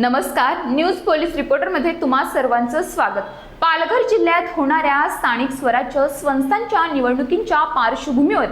नमस्कार news police रिपोर्टरमध्ये तुम्हा सर्वांचं स्वागत. पालघर जिल्ह्यात होणाऱ्या स्थानिक स्वराज्य संस्थांच्या निवडणुकींच्या पार्श्वभूमीवर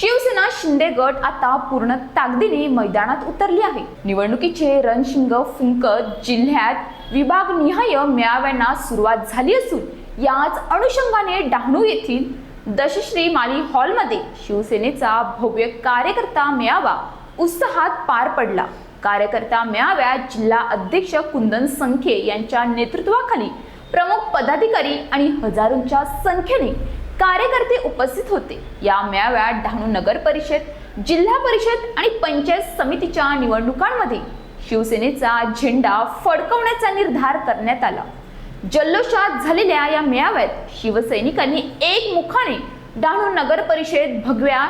शिवसेना शिंदे गट आता पूर्ण ताकदीने मैदानात उतरली आहे. निवडणुकीचे रणशिंग फुंकत जिल्ह्यात विभागनिहाय मेळाव्यांना सुरुवात झाली असून याच अनुषंगाने डहाणू येथील दशश्री माली हॉलमध्ये शिवसेनेचा भव्य कार्यकर्ता मेळावा उत्साहात पार पडला. कार्यकर्ता मेळाव्यात जिल्हा अध्यक्ष कुंदन संखे यांच्या नेतृत्वाखाली प्रमुख पदाधिकारी आणि हजारोंच्या संख्येने कार्यकर्ते उपस्थित होते. या मेळाव्यात डहाणू नगर परिषद जिल्हा परिषद आणि पंचायत समितीच्या निवडणुकांमध्ये शिवसेनेचा झेंडा फडकवण्याचा निर्धार करण्यात आला. जल्लोषात झालेल्या या मेळाव्यात शिवसैनिकांनी एकमुखाने डहाणू नगर परिषद भगव्या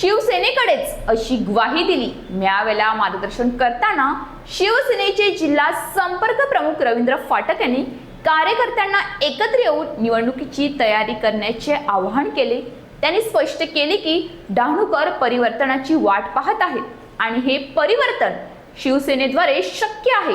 शिवसेनेकडेच अशी ग्वाही दिली. मेळाव्याला मार्गदर्शन करताना शिवसेनेचे जिल्हा संपर्क प्रमुख रवींद्र फाटक यांनी कार्यकर्त्यांना एकत्र येऊन निवडणुकीची तयारी करण्याचे आवाहन केले. त्यांनी स्पष्ट केले की डहाणूकर परिवर्तनाची वाट पाहत आहेत आणि हे परिवर्तन शिवसेनेद्वारे शक्य आहे.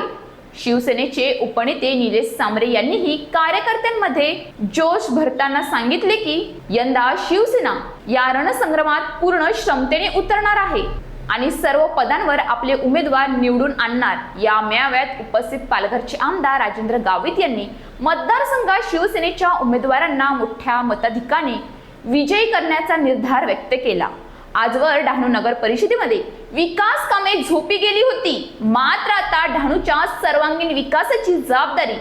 शिवसेनेचे उपनेते निलेश सांबरे यांनीही कार्यकर्त्यांमध्ये जोश भरताना सांगितले की यंदा शिवसेना या रणसंग्रामात पूर्ण क्षमतेने उतरणार आहे आणि सर्व पदांवर आपले उमेदवार निवडून आणणार. या मेळाव्यात उपस्थित पालघरचे आमदार राजेंद्र गावित यांनी मतदारसंघात शिवसेनेच्या उमेदवारांना मोठ्या मताधिकाने विजयी करण्याचा निर्धार व्यक्त केला. आजवर डहाणू नगर परिषदेमध्ये विकास कामे झोपी गेली होती. मात्र आता डहाणूच्या सर्वांगीण विकासाची जबाबदारी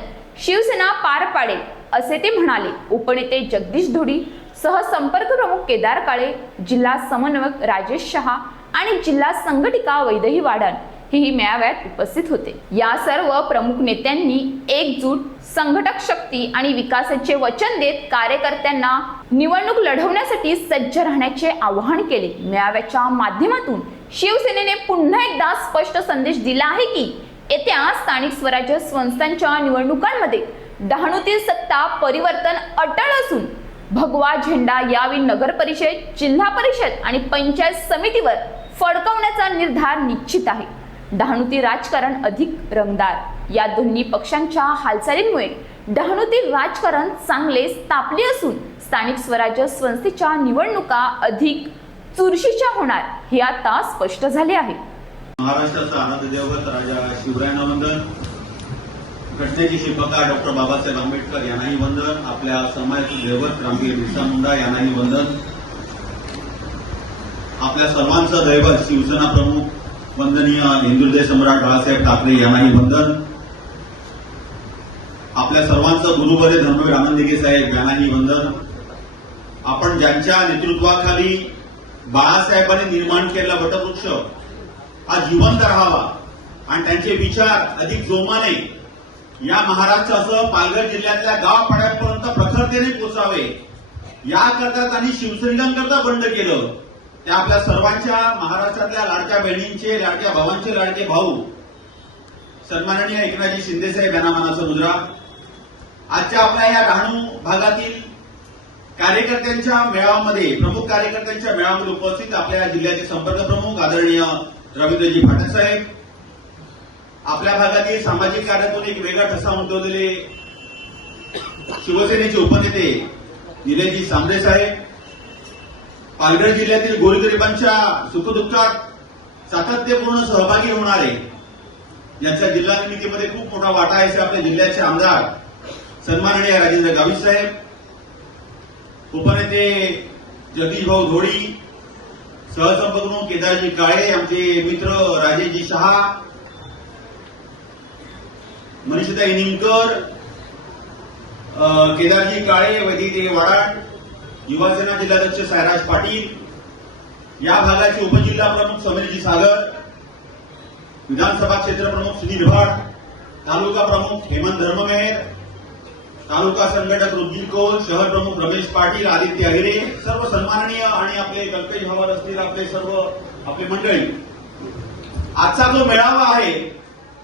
शिवसेना पार पाडेल असे ते म्हणाले. उपनेते जगदीश धोडी सहसंपर्क प्रमुख केदार काळे जिल्हा समन्वयक राजेश शहा आणि जिल्हा संघटिका वैदही वाडण हेही मेळाव्यात उपस्थित होते. या सर्व प्रमुख नेत्यांनी एकजूट संघटक शक्ती आणि विकासाचे वचन देत कार्यकर्त्यांना निवडणूक लढवण्यासाठी सज्ज राहण्याचे आवाहन केले. मेळाव्याच्या माध्यमातून शिवसेनेने पुन्हा एकदा स्पष्ट संदेश दिला आहे की येत्या स्थानिक स्वराज्य संस्थांच्या निवडणुकांमध्ये डहाणूतील सत्ता परिवर्तन अटळ असून भगवा झेंडा यावेळी नगर परिषद जिल्हा परिषद आणि पंचायत समितीवर फडकवण्याचा निर्धार निश्चित आहे. डहाणूतील राजकारण अधिक रंगदार. या दोन्ही पक्षांच्या हालचालींमुळे डहाणूतील राजकारण चांगलेच तापले असून स्थानिक स्वराज्य संस्थेच्या निवडणुका अधिक चुरशीच्या होणार हे आता स्पष्ट झाले आहे. महाराष्ट्राचा आनंद देवत राजा शिवरायांना वंदन. घटनेचे शिल्पकार डॉक्टर बाबासाहेब आंबेडकर यांनाही वंदन. आपल्या समाजाचे दैवत रामवीर बिरसा मुंडा यांनाही वंदन. आपल्या सर्वांचं दैवत शिवसेना प्रमुख वंदनीय हिंदुहृदय सम्राट बाळासाहेब ठाकरे यांनाही वंदन. आपल्या सर्वांचं गुरुबरे धर्मवीर आनंदिगे साहेब यांनाही वंदन आपण ज्यांच्या नेतृत्वाखाली बाळासाहेबांनी निर्माण केलेला वटवृक्ष हा जिवंत राहावा आणि त्यांचे विचार अधिक जोमाने या महाराष्ट्रासह पालघर जिल्ह्यातल्या गावपाड्यापर्यंत प्रखरतेने पोचावे याकरता त्यांनी शिवसैनिकांकरता बंड केलं. ते आपल्या सर्वांच्या महाराष्ट्रातल्या लाडक्या बहिणींचे लाडक्या भावांचे लाडके भाऊ. सन्माननीय एकनाथजी शिंदेसाहेब यांना मनाचा मुद्रा आजच्या आपल्या या डहाणू भागातील कार्यकर्त्यांच्या मेळाव्यामध्ये प्रमुख कार्यकर्त्यांच्या मेळाव्यामध्ये उपस्थित आपल्या जिल्ह्याचे संपर्क प्रमुख आदरणीय रवींद्रजी फाटक साहेब आपल्या भागातील सामाजिक कार्यातून एक वेगळा ठसा उमटवलेले शिवसेनेचे उपनेते निलेशजी सांबरे साहेब पालघर जिल्ह्यातील गोरगरिबांच्या सुखदुःखात सातत्यपूर्ण सहभागी होणारे यांच्या जिल्हा निर्मितीमध्ये खूप मोठा वाटा आहे असे आपल्या जिल्ह्याचे आमदार सन्माननीय राजेंद्र गावित साहेब उपनेते जगदीश भाऊ धोडी सहसंपर्क केदारजी काळे आमचे मित्र राजेजी शहा मनीषताई निमकर केदारजी काळे वैदिकजी वाडाण युवासेना जिल्हाध्यक्ष सायराज पाटील या भागाचे उपजिल्हा प्रमुख समीरजी सागर विधानसभा क्षेत्र प्रमुख सुनील भट तालुका प्रमुख हेमंत धर्ममेहर तालुका संघटक रुद्गी कौल शहर प्रमुख रमेश पाटील आदित्य अहिरे सर्व सन्माननीय आणि आपले कल्पेश भावात असतील आपले सर्व आपले मंडळी. आजचा जो मेळावा आहे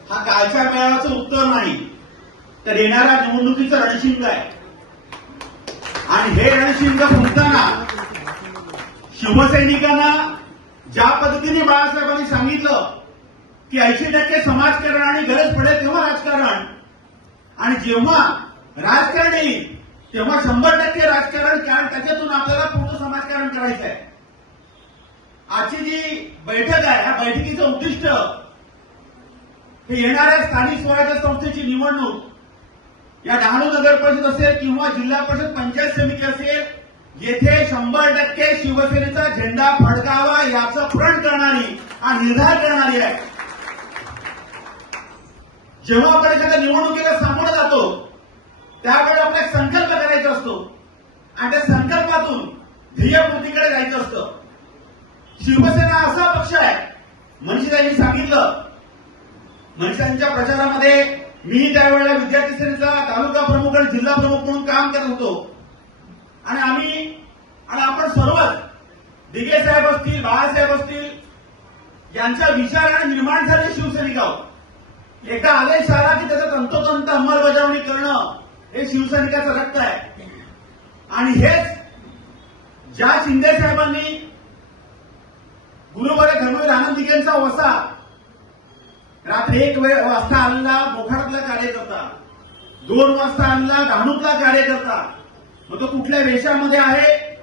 हा कालच्या मेळाव्याचं उत्तर नाही तर येणाऱ्या निवडणुकीचं रणशिंग आहे. आणि हे रणशिंग फुंकताना शिवसैनिकांना ज्या पद्धतीने बाळासाहेबांनी सांगितलं की ऐंशी टक्के समाजकारण आणि गरज पडेल तेव्हा राजकारण आणि जेव्हा राजकारण येईल तेव्हा शंभर टक्के राजकारण कारण त्याच्यातून आपल्याला पूर्ण समाजकारण करायचं आहे. आजची जी बैठक आहे या बैठकीचं उद्दिष्ट हे येणाऱ्या स्थानिक स्वराज्य संस्थेची निवडणूक या डहाणू नगर परिषद असेल किंवा जिल्हा परिषद पंचायत समिती असेल येथे शंभर टक्के शिवसेनेचा झेंडा फडकावा याचं प्रण करणारी हा निर्धार करणारी आहे. जेव्हा आपण एखाद्या निवडणुकीला सामोरं जातो त्यावेळी आपला एक संकल्प करायचा असतो. आणि त्या संकल्पातून ध्येयपूर्तीकडे जायचं असतं. शिवसेना असा पक्ष आहे. मनीषांनी सांगितलं. मनीषांच्या प्रचारामध्ये मी त्यावेळेला विद्यार्थी सेनेचा तालुका प्रमुख आणि जिल्हा प्रमुख म्हणून काम करत होतो. आणि आम्ही आणि आपण सर्वच दिगे साहेब असतील बाळासाहेब असतील यांच्या विचाराने निर्माण झाले शिवसैनिक आहोत. एका आदेश आला की त्याचा तंतोतंत अंमलबजावणी करणं हे शिवसैनिकाचं रक्त आहे. आणि हेच ज्या शिंदे साहेबांनी गुरुवारी धर्मवीर आनंद दिघेंचा वसा रात्री एक वेळ वाजता आणला मोखाडातला कार्यकर्ता. दोन वाजता आणला डहाणूतला कार्यकर्ता. मग तो कुठल्या वेशामध्ये आहे?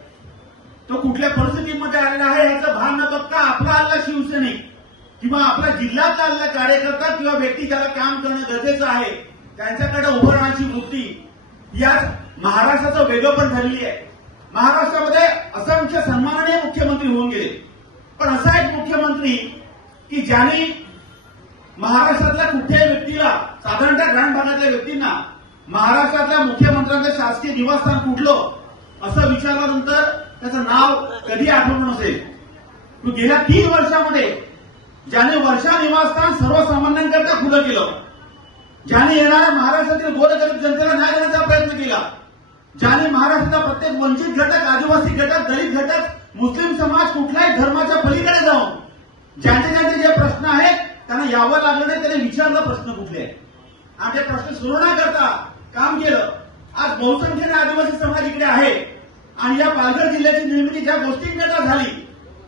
तो कुठल्या परिस्थितीमध्ये आलेला आहे? याचं भान न बघता आपला आलेला शिवसैनिक. किंवा आपला जिल्ह्यातला आलेला कार्यकर्ता किंवा व्यक्ती ज्याला काम करणं गरजेचं आहे. त्यांच्याकडे उभं राहण्याची वृत्ती याच महाराष्ट्राचं वेगळं पण ठरली आहे. महाराष्ट्रामध्ये असंख्य सन्माननीय मुख्यमंत्री होऊन गेले. पण असा एक मुख्यमंत्री की ज्यांनी महाराष्ट्रातल्या कुठल्याही व्यक्तीला साधारणतः ग्रामीण भागातल्या व्यक्तींना महाराष्ट्रातल्या मुख्यमंत्र्यांचं शासकीय निवासस्थान कुठलं असं विचारल्यानंतर त्याचं नाव कधी आठवण नसेल. गेल्या तीन वर्षामध्ये ज्याने वर्षा निवासस्थान सर्वसामान्यांकरता खुलं केलं. ज्याने येणाऱ्या महाराष्ट्रातील गोरगरीब जनतेला न्याय देण्याचा प्रयत्न केला ज्याने महाराष्ट्राचा प्रत्येक वंचित घटक आदिवासी घटक दलित घटक मुस्लिम समाज कुठल्याही धर्माच्या पलीकडे जाऊन ज्यांचे ज्यांचे जे प्रश्न आहेत त्यांना यावं लागलं नाही त्याने विचारला प्रश्न कुठले आणि ते प्रश्न सुरू न करता काम केलं. आज बहुसंख्येने आदिवासी समाज इकडे आहे. आणि या पालघर जिल्ह्याची निर्मिती ज्या गोष्टींकरता झाली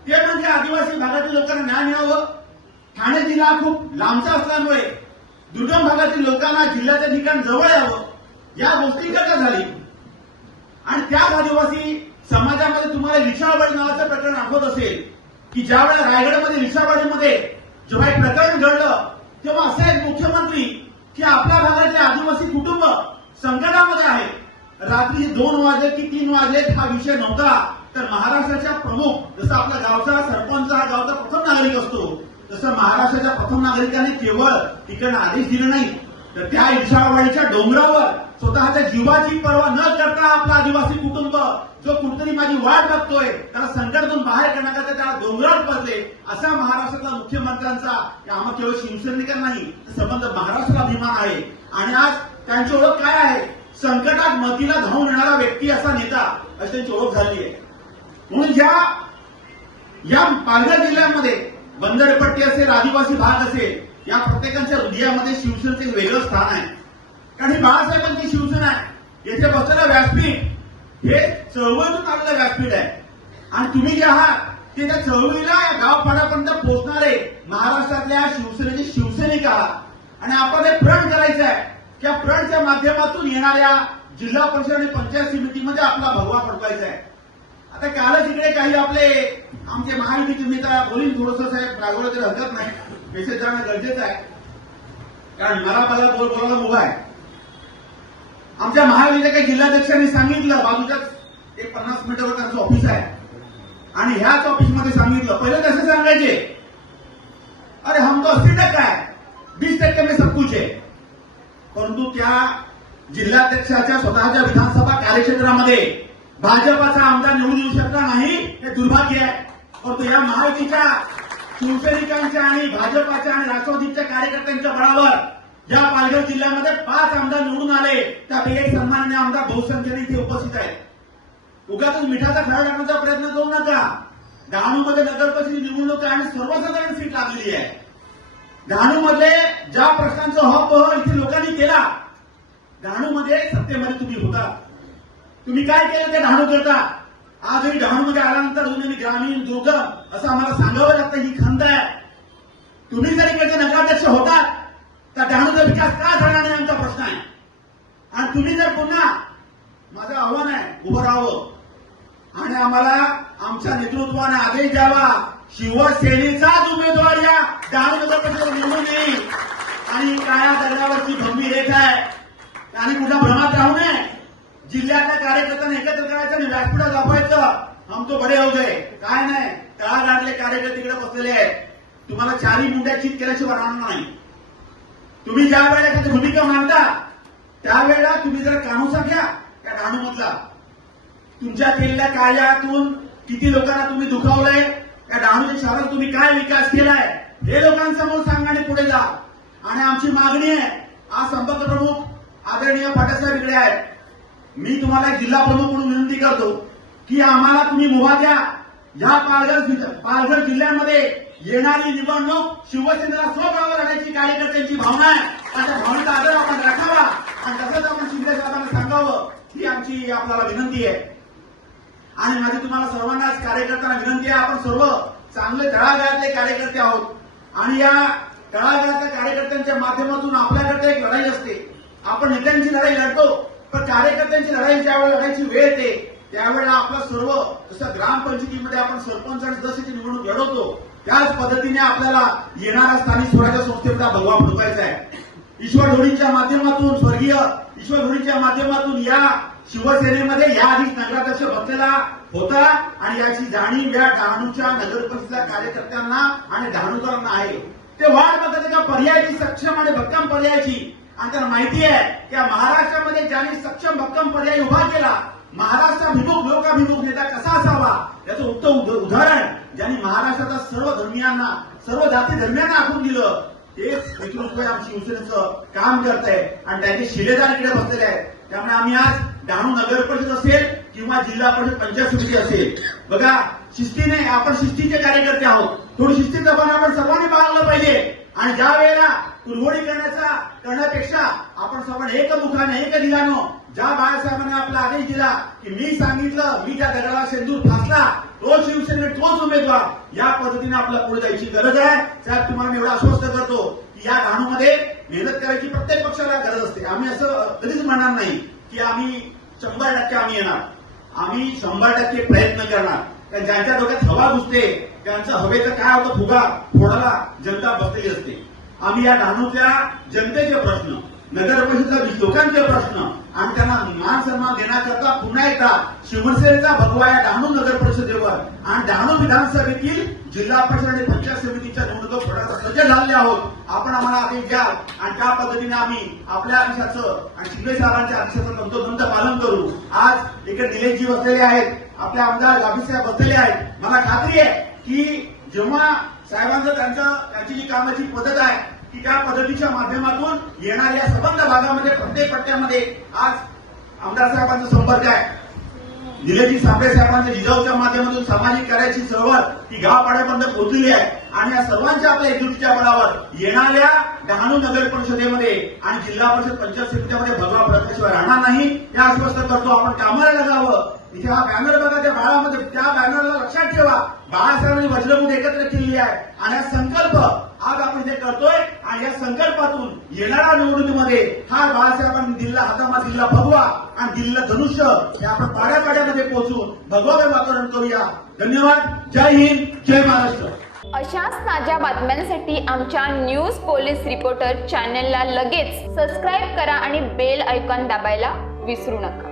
ते म्हणजे आदिवासी भागातील लोकांना न्याय मिळावं. ठाणे जिल्हा खूप लांबचा असल्यामुळे दुर्गम भागातील लोकांना जिल्ह्याच्या ठिकाण जवळ यावं या गोष्टींकरता झाली? आणि त्याच आदिवासी समाजामध्ये तुम्हाला विशाळवाडी नावाचं प्रकरण आठवत असेल की ज्यावेळेला रायगडमध्ये विशाळवाडीमध्ये जेव्हा एक प्रकरण घडलं तेव्हा असा एक मुख्यमंत्री की आपल्या भागातले आदिवासी कुटुंब संकटामध्ये आहे. रात्री दोन वाजले की तीन वाजले हा विषय नव्हता. तर महाराष्ट्राच्या प्रमुख जसं आपल्या गावचा सरपंच हा नागरिक असतो. तसं महाराष्ट्राच्या प्रथम नागरिकाने केवळ तिकडनं आदेश दिले नाही तर त्या इशाळवाडीच्या डोंगरावर स्वतःच्या जीवाची पर्वा न करता आपला आदिवासी कुटुंब जो कुठतरी माझी वाट बघतोय त्याला संकटातून बाहेर करण्याकरता त्याला डोंगरावर पडले असा महाराष्ट्रातला मुख्यमंत्र्यांचा आम्हा केवळ शिवसैनिकांना नाही संबंध महाराष्ट्राला अभिमान आहे. आणि आज त्यांची ओळख काय आहे? संकटात मतीला धावून येणारा व्यक्ती असा नेता अशी त्यांची ओळख झाली आहे. म्हणून ज्या या पालघर जिल्ह्यामध्ये बंदरपट्टी असेल आदिवासी भाग असेल या प्रत्येकाच्या हृदयामध्ये शिवसेनेचं एक वेगळं स्थान आहे. कारण ही बाळासाहेबांची शिवसेना आहे. येथे बसलेलं व्यासपीठ हे चळवळीतून आलेलं व्यासपीठ आहे. आणि तुम्ही जे आहात ते त्या चळवळीला या गावपाड्यापर्यंत पोहोचणारे महाराष्ट्रातल्या शिवसेनेचे शिवसैनिक आहात. आणि आपण हे प्रण करायचं आहे त्या प्रणच्या माध्यमातून येणाऱ्या जिल्हा परिषद आणि पंचायत समितीमध्ये आपला भगवा पडवायचा आहे. आता कालच इकडे काही आपले आमचे महायुतीचे नेता बोलीन थोडस साहेब रागवलं तरी हरकत नाही. मेसेज जाणं गरजेचं आहे. कारण मला मला बोल बोलायला मुभा आहे. आमच्या महायुतीच्या काही जिल्हाध्यक्षांनी सांगितलं बाजूच्याच एक पन्नास मीटरवर त्यांचं ऑफिस आहे. आणि ह्याच ऑफिसमध्ये सांगितलं. पहिले कसे सांगायचे? अरे हम तो अस्सी टक्का आहे. बीस टक्के मी सब कुछ आहे परंतु त्या जिल्हाध्यक्षाच्या स्वतःच्या विधानसभा कार्यक्षेत्रामध्ये भाजपाचा आमदार निवडून येऊ शकला नाही हे दुर्भाग्य आहे. परंतु या महायुतीच्या शिवसैनिकांच्या आणि भाजपाच्या आणि राष्ट्रवादीच्या कार्यकर्त्यांच्या बळावर या पालघर जिल्ह्यामध्ये पाच आमदार निवडून आले त्यापैकी एक सन्माननीय आमदार बहुसंख्येने इथे उपस्थित आहेत. उगाच मिठाचा खडा टाकण्याचा प्रयत्न करू नका. डहाणूमध्ये नगर परिषद निवडणूक आणि सर्वसाधारण सीट लागलेली आहे. डहाणूमध्ये ज्या प्रश्नांचा हॉप इथे लोकांनी केला डहाणूमध्ये सत्तेमध्ये तुम्ही होता. तुम्ही काय केलं ते डहाणू करता? आजही डहाणूमध्ये आल्यानंतर अजूनही ग्रामीण दुर्गम असं आम्हाला सांगावं लागतं ही खंत आहे. तुम्ही जर इकडचे नगराध्यक्ष होतात तर डहाणूचा विकास का झाला नाही आमचा प्रश्न आहे. आणि तुम्ही जर पुन्हा माझं आव्हान आहे उभं राहावं. आणि आम्हाला आमच्या नेतृत्वाने आदेश द्यावा. शिवसेनेचाच उमेदवार या डहाणू नगरपरिषद निवडून येईल. आणि काळ्या दर्जावरची भम्मी रेख आहे. आणि कुठल्या भ्रमात राहू नये. जिल्ह्यातल्या कार्यकर्त्यांना एकत्र करायचं आणि व्यासपीठात दाखवायचं आमचं तो बडे हो काय नाही. तळागाळातले कार्यकर्ते तिकडे बसलेले आहेत. तुम्हाला चारी मुंड्या चित केल्याशिवाय राहणार नाही. तुम्ही ज्या वेळेला एखादी भूमिका मांडता त्यावेळेला तुम्ही जर कानोसा घ्या त्या डहाणूमधला तुमच्या केलेल्या कार्यातून किती लोकांना तुम्ही दुखावलंय त्या डहाणूच्या शहरात तुम्ही काय विकास केलाय हे लोकांसमोर सांगा आणि पुढे जा. आणि आमची मागणी आहे आज संपर्क प्रमुख आदरणीय पाटसाहेब इकडे आहेत. मी तुम्हाला एक जिल्हा प्रमुख म्हणून विनंती करतो की आम्हाला तुम्ही मुभा द्या. या पालघर पालघर जिल्ह्यामध्ये येणारी निवडणूक शिवसेनेला स्वबळावर लढायची कार्यकर्त्यांची भावना आहे. त्या भावनेचा आदर आपण राखावा. आणि तसंच आपण शिंदे साहेबांना सांगावं. ही आमची आपल्याला विनंती आहे. आणि माझी तुम्हाला सर्वांनाच कार्यकर्त्यांना विनंती आहे. आपण सर्व चांगले तळागाळातले कार्यकर्ते आहोत. आणि या तळागाळातल्या कार्यकर्त्यांच्या माध्यमातून आपल्याकडे एक लढाई असते. आपण नेत्यांची लढाई लढतो. पण कार्यकर्त्यांची लढाई ज्यावेळेला लढायची वेळ येते त्यावेळेला आपलं सर्व जसं ग्रामपंचायतीमध्ये आपण सरपंच आणि ती निवडणूक लढवतो त्याच पद्धतीने आपल्याला येणाऱ्या स्थानिक स्वराज्य संस्थेचा भगवा फुटवायचा आहे. ईश्वर ढोणीच्या माध्यमातून स्वर्गीय ईश्वर ढोणीच्या माध्यमातून या शिवसेनेमध्ये या आधी नगराध्यक्ष बसलेला होता आणि याची जाणीव या डहाणूच्या नगर परिषदेच्या कार्यकर्त्यांना आणि डहाणूकरांना आहे. ते वाढ बघत आहे पर्यायाची सक्षम आणि भक्कम पर्यायाची आणि त्यांना माहिती आहे की महाराष्ट्रामध्ये ज्यांनी सक्षम भक्कम पर्याय उभा केला महाराष्ट्राभिमुख लोकाभिमुख नेता कसा असावा? याचं उत्तम उदाहरण ज्यांनी महाराष्ट्राचा सर्व धर्मियांना सर्व जाती धर्मियांना आखून दिलं तेच नेतृत्व या शिवसेनेचं काम करत आहे आणि त्याचे शिलेदार इकडे बसलेले आहेत. त्यामुळे आम्ही आज डहाणू नगर परिषद असेल किंवा जिल्हा परिषद पंचायत समिती असेल. बघा शिस्तीने आपण शिस्तीचे कार्यकर्ते आहोत. थोडी शिस्तीचं पण आपण सर्वांनी पाळलं पाहिजे. आणि ज्या वेळेला कुरघोडी करण्याचा करण्यापेक्षा आपण सर्वांनी एकमुखाने एक दिलानो ज्या बाळासाहेबांनी आपला आदेश दिला की मी सांगितलं मी त्या दगडाला सेंदूर फासला तो शिवसेने तोच उमेदवार. या पद्धतीने आपल्याला पुढे जायची गरज आहे. साहेब तुम्हाला मी एवढा आश्वस्त करतो की या घाणूमध्ये मेहनत करायची प्रत्येक पक्षाला गरज असते. आम्ही असं कधीच म्हणणार नाही की आम्ही शंभर टक्के आम्ही येणार. आम्ही शंभर टक्के प्रयत्न करणार. कारण ज्यांच्या डोक्यात हवा घुसते त्यांचं हवेचं काय होतं फुगा फोडाला जनता बसलेली असते. आम्ही या डहाणूच्या जनतेचे प्रश्न नगर परिषदेच्या लोकांचे प्रश्न आणि त्यांना मान सन्मान देण्याकरता पुन्हा एकदा शिवसेनेचा भगवा या डहाणू नगर परिषदेवर आणि डहाणू विधानसभेतील जिल्हा परिषद आणि पंचायत समितीच्या निवडणूक फोडायला सज्ज झालेले आहोत. आपण आम्हाला आदेश द्या आणि त्या पद्धतीने आम्ही आपल्या आदेशाचं आणि शिंदे साहेबांच्या आदेशाचं तंतोतंत पालन करू. आज इकडे निलेशजी बसलेले आहेत आपले आमदार गाभीसाहेब बसलेले आहेत. मला खात्री आहे की जेव्हा साहेबांचं त्यांचं त्यांची जी कामाची पद्धत आहे की त्या पद्धतीच्या माध्यमातून येणाऱ्या सबंध भागामध्ये प्रत्येक पट्ट्यामध्ये आज आमदार साहेबांचा संपर्क आहे. निलेजी साबळे साहेबांच्या जिजाऊच्या माध्यमातून सामाजिक कार्याची चळवळ ही गावपाड्यापर्यंत पोहोचलेली आहे. आणि या सर्वांच्या आपल्या एकजुटीच्या बळावर येणाऱ्या डहाणू नगर परिषदेमध्ये आणि जिल्हा परिषद पंचायत समितीमध्ये भगवा फडकल्याशिवाय राहणार नाही. हे आश्वस्त करतो आपण कामाला लागावं. इथे हा बॅनर बघा त्या बाळामध्ये त्या बॅनरला लक्षात ठेवा. बाळासाहेबांनी वज्रमुठ एकत्र केलेली आहे. आणि हा संकल्प आज आपण इथे करतोय. आणि या संकल्पातून येणाऱ्या निवडणुकीमध्ये हा बाळासाहेबांनी दिल्ला हातामा दिल्ला भगवा आणि दिल्ला धनुष्य हे आपण पाड्यापाड्यामध्ये पोहोचून भगवावे वातावरण करूया. धन्यवाद. जय हिंद. जय महाराष्ट्र. अशाच ताज्या बातम्यांसाठी आमच्या न्यूज पोलीस रिपोर्टर चॅनलला लगेच सबस्क्राईब करा आणि बेल ऐकॉन दाबायला विसरू नका.